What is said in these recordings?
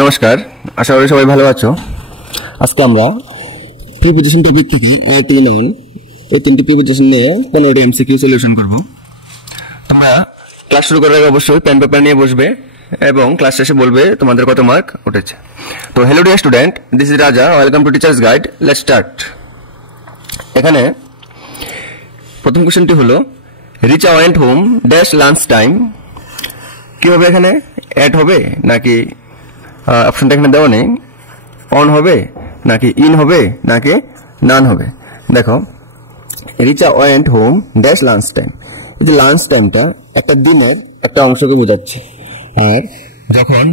নমস্কার, আশা করি সবাই ভালো আছো। আজকে আমরা প্রিপোজিশন টপিক থেকে এই তিনটি প্রিপোজিশন নিয়ে 15টি এমসিকিউ সলিউশন করব। তোমরা ক্লাস শুরু করার আগে অবশ্যই পেন পেপার নিয়ে বসবে এবং ক্লাস শেষে বলবে তোমাদের কত মার্ক উঠেছে। তো hello dear student, this is Raja, welcome to teachers guide. Let's start. এখানে প্রথম কোশ্চেনটি হলো Richa went home dash lunch time. কি হবে এখানে? অ্যাট হবে নাকি অপশনটা এখানে দেওয়া নেই, অন হবে নাকি ইন হবে নাকি নান হবে? দেখো, Richa went home dash lunch time. এই যে লাঞ্চ টাইমটা একটা দিনের একটা অংশকে বোঝাচ্ছে, আর যখন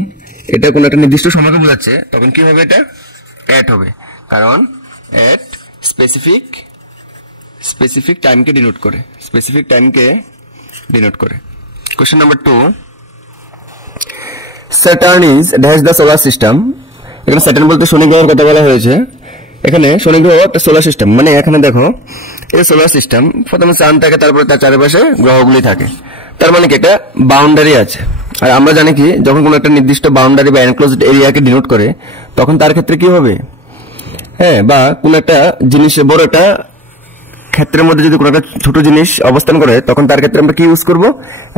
এটা কোনো একটা নির্দিষ্ট সময়কে বোঝাচ্ছে তখন কি হবে? এটা অ্যাট হবে, কারণ অ্যাট স্পেসিফিক টাইমকে ডিনোট করে, question number 2, Saturn is dash the solar system. এখানে স্যাটার্ন বলতে শনি গ্রহের কথা বলা হয়েছে। এখানে শনি গ্রহ একটা সোলার সিস্টেম, মানে এখানে দেখো এই সোলার সিস্টেম প্রথমে চাঁদ থাকে, তারপরে তার চারপাশে গ্রহগুলি থাকে, তার মানে কি একটা বাউন্ডারি আছে। আর আমরা জানি কি, যখন কোনো একটা নির্দিষ্ট বাউন্ডারি বা এনক্লোজড এরিয়াকে ডিনোট করে তখন তার ক্ষেত্রে কি হবে? হ্যাঁ, বা কোন একটা জিনিসের বড় একটা ক্ষেত্রের মধ্যে যদি কোনো একটা ছোট জিনিস অবস্থান করে তখন তার ক্ষেত্রে আমরা কি ইউজ করব?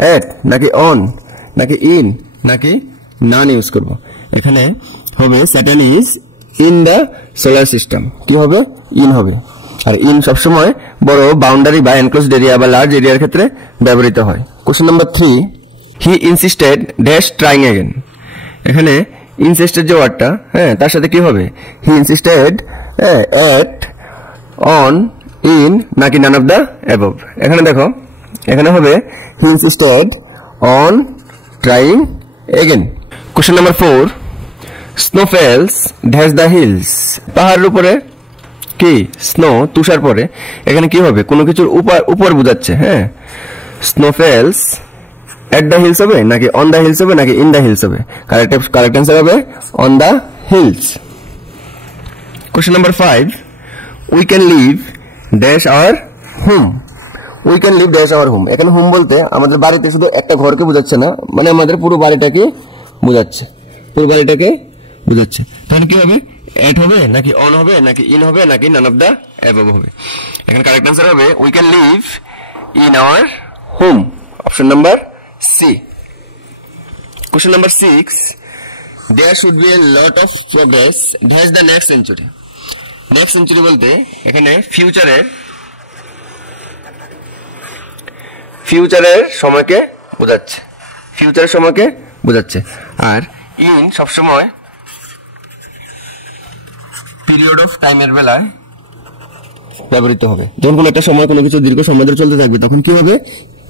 অ্যাট নাকি অন নাকি ইন নাকি নান ইউজ করব? এখানে হবে Saturn is in the solar system. কি হবে? ইন হবে। আর ইন সবসময় বড় বাউন্ডারি বা এনক্লোজড এরিয়া বা লার্জ এরিয়ার ক্ষেত্রে ব্যবহৃত হয়। Question number 3, he insisted dash trying again. এখানে ইনসিস্টেড যে ওয়ার্ডটা, হ্যাঁ, তার সাথে কি হবে? He insisted at, on, in নাকি নান অফ দ্য অ্যাবভ? এখানে দেখো, এখানে হবে he insisted on trying again. Question number 4, snow falls dash the hills. পাহাড়ের উপরে কি স্নো, তুষার পরে। এখানে কি হবে? কোনো কিছুর উপর বোঝাচ্ছে। হ্যাঁ, snow falls at the hills হবে নাকি অন দ্য হিলস হবে নাকি ইন দ্য হিলস হবে? কারেক্ট অ্যান্সার হবে on the hills. Question number 5, we can live dash our home. We can live dash our home. এখানে হোম বলতে আমাদের বাড়িতে শুধু একটা ঘরকে বোঝাচ্ছে না, মানে আমাদের পুরো বাড়িটাকে বোঝাচ্ছে, তখন কি হবে? অ্যাট হবে নাকি অন হবে নাকি ইন হবে নাকি নান অফ দ্য অ্যাবভ হবে? এখানে কারেক্ট অ্যান্সার হবে we can live in our home, option number C. Question number 6, there should be a lot of progress dash the next century. Next century বলতে এখানে ফিউচারের সময়কে বোঝাচ্ছে, আর ইন সবসময় পিরিয়ড অফ টাইমের বেলায় ব্যবহৃত হবে। যখন কোনো একটা সময় কোনো কিছু দীর্ঘ সময় ধরে চলতে থাকবে তখন কি হবে?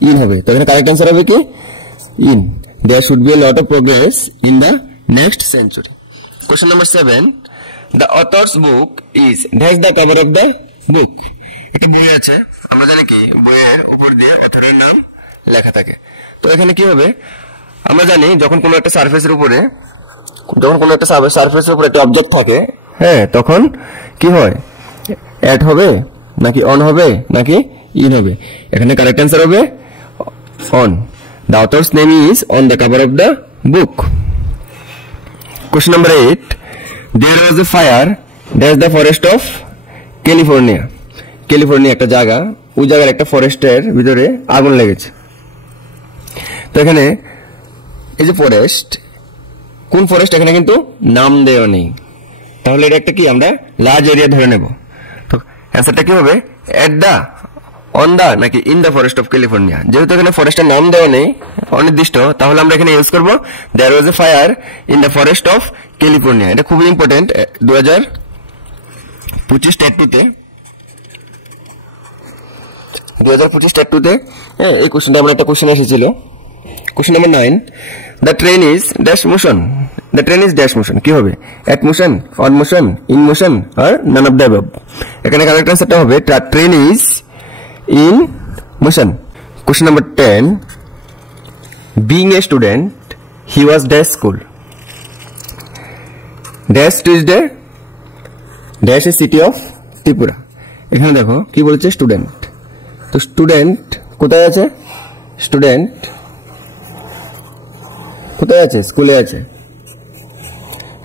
ইন হবে। তো এখানে কারেক্ট অ্যান্সার হবে কি? In. There should be a lot of progress in the next century. Question number 7, the authors book is dash the cover of the book. একটি বই আছে, আমরা জানি কি বইয়ের উপর দিয়ে অথরের নাম লেখা থাকে। তো এখানে কি হবে? আমরা জানি যখন কোনো একটা সারফেসের উপরে একটা অবজেক্ট থাকে, হ্যাঁ, তখন কি হয়? অ্যাট হবে নাকি অন হবে নাকি ইন হবে? এখানে কারেক্ট অ্যান্সার হবে on. The authors name is on the cover of the book. Question number 8, there was a fire dash the forest of California. California একটা জায়গা, ওই জায়গার একটা ফরেস্টের ভিতরে আগুন লেগেছে। তো এখানে এই যে ফরেস্ট, কোন ফরেস্ট এখানে কিন্তু নাম দেওয়া নেই, তাহলে এটা একটা কি আমরা লার্জ এরিয়া ধরে নেব। তো অ্যান্সারটা কি হবে? এট দা, অন দা নাকি in the forest of California. যেহেতু এখানে ফরেস্টের নাম দেওয়া নেই, অনির্দিষ্ট, তাহলে আমরা এখানে ইউজ করবো there was a fire in the forest of California. এটা খুবই ইম্পর্টেন্ট 2025 টেট 2-তে। 2025 টেট 2-তে এই কোশ্চেনটা আমার একটা কোশ্চেন এসেছিল। Question number 9, the train is dash motion. The train is dash motion. কি হবে? At motion, on motion, in motion আর নান অফ দ্য অ্যাবভ? এখানে কারেক্ট অ্যান্সারটা হবে train is in motion. Question number 10, being a student he was dash school. Dash Tuesday dash a city of Tripura. এখানে দেখো কি বলছে? স্টুডেন্ট। তো student কোথায় আছে? স্টুডেন্ট কোথায় আছে? স্কুলে আছে।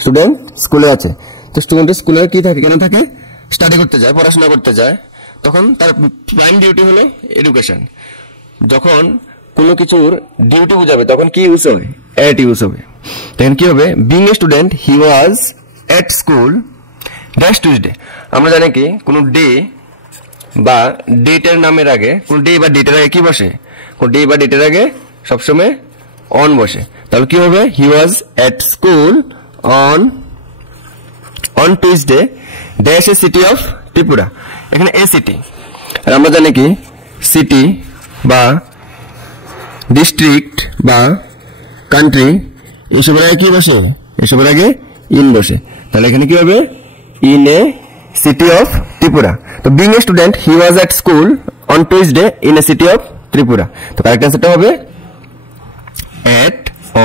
স্টুডেন্ট স্কুলে আছে। তো স্টুডেন্টের স্কুলে কি থাকে, কেন থাকে? স্টাডি করতে যায়, পড়াশোনা করতে যায়। তখন তার প্রাইম ডিউটি হলো এডুকেশন। যখন কোনো কিছুর ডিউটি বোঝাবে তখন কি ইউজ হবে? এট ইউজ হবে। তখন কি হবে? Being a student he was at school dash Tuesday. আমরা জানি কি কোনো ডে বা ডেটের নামের আগে, কোন ডে বা ডেটের আগে কি বসে? কোন ডে বা ডেটের আগে সবসময় অন বসে। তাহলে কি হবে? He was at school on Tuesday dash a city of Tripura. এখানে এ সিটি, আর আমরা জানি কি সিটি বা ডিস্ট্রিক্ট বা কান্ট্রি এসবের আগে কি বসে? এসবের আগে ইন বসে। তাহলে এখানে কি হবে? In a city of Tripura. তো being a student he was at school on Tuesday in a city of Tripura. তো কারেক্ট অ্যান্সারটা হবে at,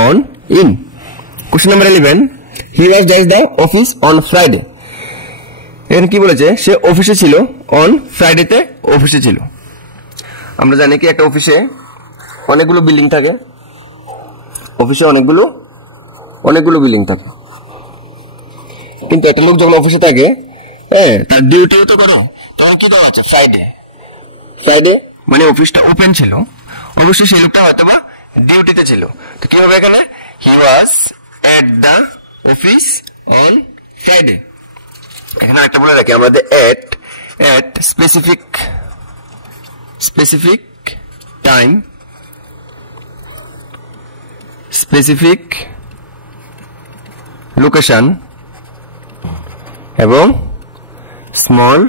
on, in. Question number 11, he was dash the office on Friday. এখানে কি বলেছে? সে অফিসে ছিল, অন ফ্রাইডেতে অফিসে ছিল। আমরা জানি কি একটা অফিসে অনেকগুলো বিল্ডিং থাকে, অফিসে অনেকগুলো বিল্ডিং থাকে, কিন্তু একটা লোক যখন অফিসে থাকে, হ্যাঁ, তার ডিউটিও তো করে। তখন কি দেওয়া আছে? ফ্রাইডে মানে অফিসটা ওপেন ছিল, অবশ্যই সেই লোকটা হয়তো বা ডিউটিতে ছিল। তো কি হবে এখানে? He was at the office on Friday. এখানে একটা বলে রাখি আমাদের at specific time, specific location এবং স্মল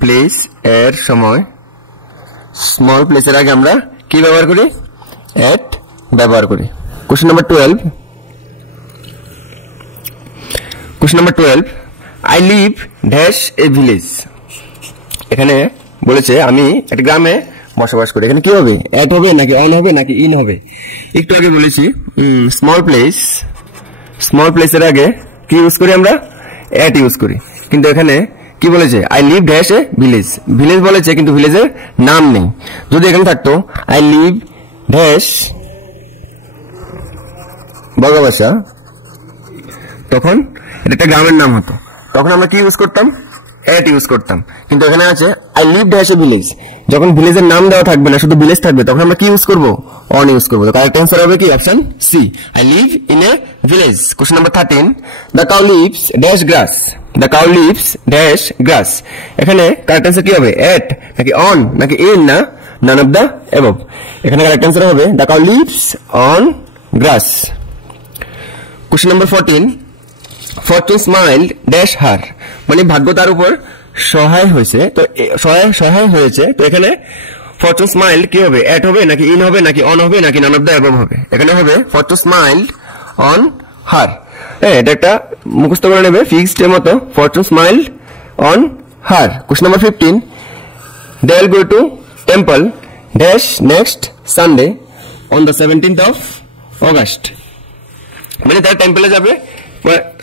প্লেস এর সময়। স্মল প্লেসের আগে আমরা কি ব্যবহার করি? এট ব্যবহার করি। Question number 12, I live dash a village. এখানে বলেছে আমি একটা গ্রামে বসবাস করি। এখানে কি হবে? এট হবে নাকি অন হবে নাকি ইন হবে? একটু আগে বলেছি স্মল প্লেসের আগে কি ইউজ করি আমরা? এট ইউজ করি। কিন্তু এখানে কি বলেছে? I live dash a village বলেছে, কিন্তু ভিলেজের নাম নেই। যদি এখানে থাকতো আই লিভ ড্যাশ বগাবাসা, তখন এটা একটা গ্রামের নাম হতো, তখন আমরা কি ইউজ করতাম? এট ইউজ করতাম। কিন্তু এখানে আছে I live dash a village, যখন ভিলেজের নাম দেওয়া থাকবে না, শুধু ভিলেজ থাকবে, তখন আমরা কি ইউজ করবো? অন ইউজ করবো। তো কারেক্ট অ্যান্সার হবে কি? Option C, I live in a village. Question number 13, the cow lives dash grass. The cow lives dash grass. এখানে কারেক্ট অ্যান্সার কি হবে? এট নাকি অন নাকি ইন, না নান অফ দ্য অ্যাবভ। এখানে কারেক্ট অ্যান্সার হবে the cow leaves on grass. Question number 14, Fortune smiled dash her, মানে ভাগ্য তার উপর সহায় হয়েছে। তো সহায় হয়েছে। তো এখানে ফরচুন স্মাইল্ড কি হবে? এট হবে নাকি ইন হবে নাকি অন হবে নাকি নান অফ দ্য অ্যাবভ হবে? এখানে হবে ফরচুন স্মাইল্ড অন হার। এটা একটা মুখস্থ করে নেবে ফিক্সড এর মতো, fortune smiled on her. Question number 15, they will go to temple dash next Sunday on the 17th of August। মানে তারা টেম্পলে যাবে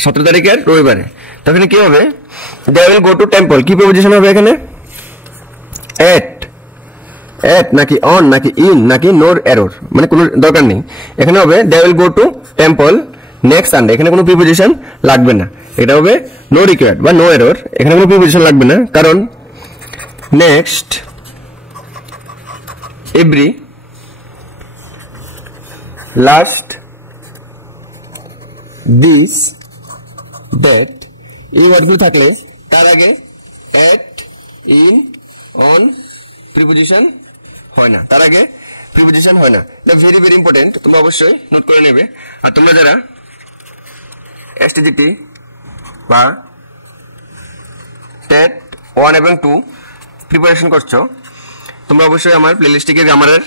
17 তারিখের রবিবারে। তখন কি হবে? They will go to temple, কি প্রিপোজিশন হবে এখানে? এট নাকি অন নাকি ইন নাকি নোর এরর, মানে কোনো দরকার নেই। এখানে হবে they will go to temple next Sunday. এখানে কোনো প্রিপোজিশন লাগবে না, এটা হবে নো রিকোয়ার্ড বা নো এরর। এখানে কোনো প্রিপোজিশন লাগবে না, কারণ next, every, last, this, that, এই ওয়ার্ডগুলো থাকলে তার আগে এট, ইন, অন প্রিপোজিশন হয় না, তার আগে প্রিপোজিশন হয় না। এটা ভেরি ভেরি ইম্পর্টেন্ট, তোমরা অবশ্যই নোট করে নেবে। আর তোমরা যারা এসটিজিটি বা টেট 1 এবং 2 প্রিপারেশন করছো, তোমরা অবশ্যই আমার প্লেলিস্টে গ্রামারের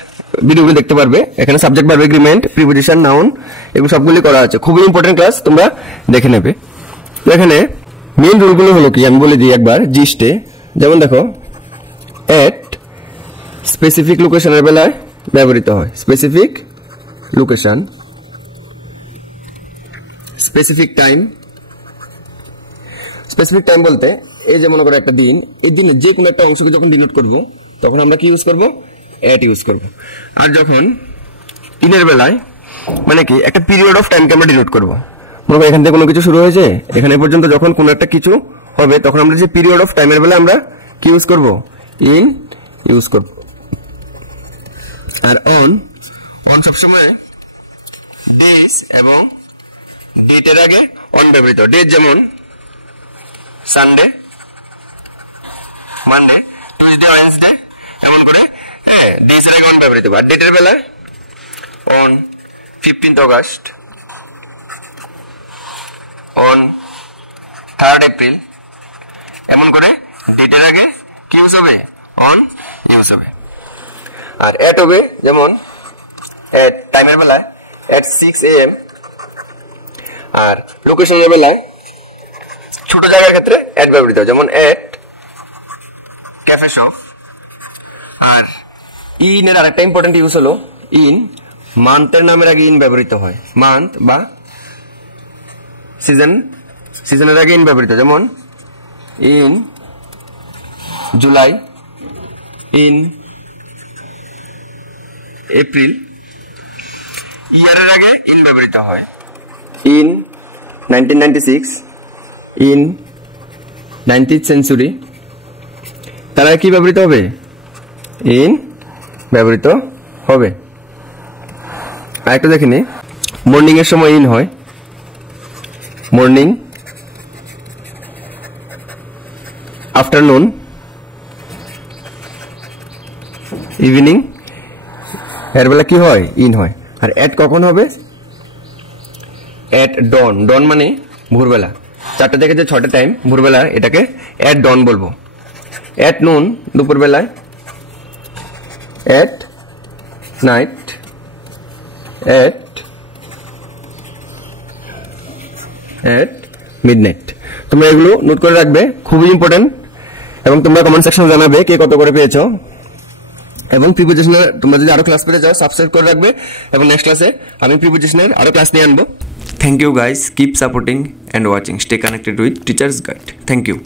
ভিডিওগুলো দেখতে পারবে। এখানে subject, verb, agreement, preposition, noun এগুলো সবগুলি করা আছে। খুবই ইম্পর্টেন্ট ক্লাস, তোমরা দেখে নেবে। তো এখানে মেইন রুলগুলো হলো কি আমি বলে দিই একবার জিস্টে। যেমন দেখো, এট স্পেসিফিক লোকেশনের বেলায় ব্যবহৃত হয়। Specific location, specific time. Specific time বলতে এই যে মনে করো একটা দিন, এই দিনের যে কোনো একটা অংশকে যখন ডিনোট করব তখন আমরা কি ইউজ করব? এট ইউজ করব। আর যখন ইনের বেলায় মানে কি একটা পিরিয়ড অফ টাইমকে আমরা ডিনোট করব। মনে করো এখান থেকে কোনো কিছু শুরু হয়েছে, এখানে পর্যন্ত যখন কোনো একটা কিছু হবে তখন আমরা যে পিরিয়ড অফ টাইমের বেলা আমরা কি ইউজ করব, ইন ইউজ করব। আর অন সবসময় ডেজ এবং ডেটের আগে অন ব্যবহৃত। ডেট যেমন সানডে, মানডে, টুইসডে, ওয়েডনেসডে, এমন করে ডেজ এর আগে অন ব্যবহৃত। আর ডেটের বেলায় on 15th August, on 3rd April, এমন করে ডেটের আগে কি ইউজ হবে, অন ইউজ হবে। আর এট হবে যেমন এট টাইমের বেলায় at 6 AM, আর লোকেশনের বেলায় ছোট জায়গার ক্ষেত্রে এট ব্যবহৃত, যেমন এট ক্যাফে শপ। আর ইন এর আরেকটা ইম্পর্টেন্ট ইউজ হলো ইন, মান্থের নামের আগে ইন ব্যবহৃত হয়। মান্থ বা সিজনের আগে ইন ব্যবহৃত, যেমন ইন জুলাই, ইন এপ্রিল। ইয়ারের আগে ইন ব্যবহৃত হয়, ইন 1996, ইন 19th সেঞ্চুরি। তার আগে কি ব্যবহৃত হবে, ইন ব্যবহৃত হবে। আরেকটা দেখে নি, মর্নিং এর সময় ইন হয়, মর্নিং। আফটারনুন, ইভিনিং, এর বেলা কি হয়, ইন হয়। আর এট কখন হবে, এট ডন। ডন মানে ভোরবেলা, 4টা থেকে যে 6টা টাইম ভোরবেলা, এটাকে এট ডন বলবো। এট নুন দুপুর বেলায়, এট নাইট, এট মিডনাইট। তোমরা এগুলো নোট করে রাখবে, খুবই ইম্পর্টেন্ট। এবং তোমরা কমেন্ট সেকশনে জানাবে কে কত করে পেয়েছো। এবং প্রিপোজিশনের তোমরা যদি আরো ক্লাস পেতে যাও সাবস্ক্রাইব করে রাখবে, এবং নেক্সট ক্লাসে আমি প্রিপোজিশনের আরো ক্লাস নিয়ে আনবো। Thank you guys, keep supporting and watching. Stay connected with Teachers Guide. Thank you.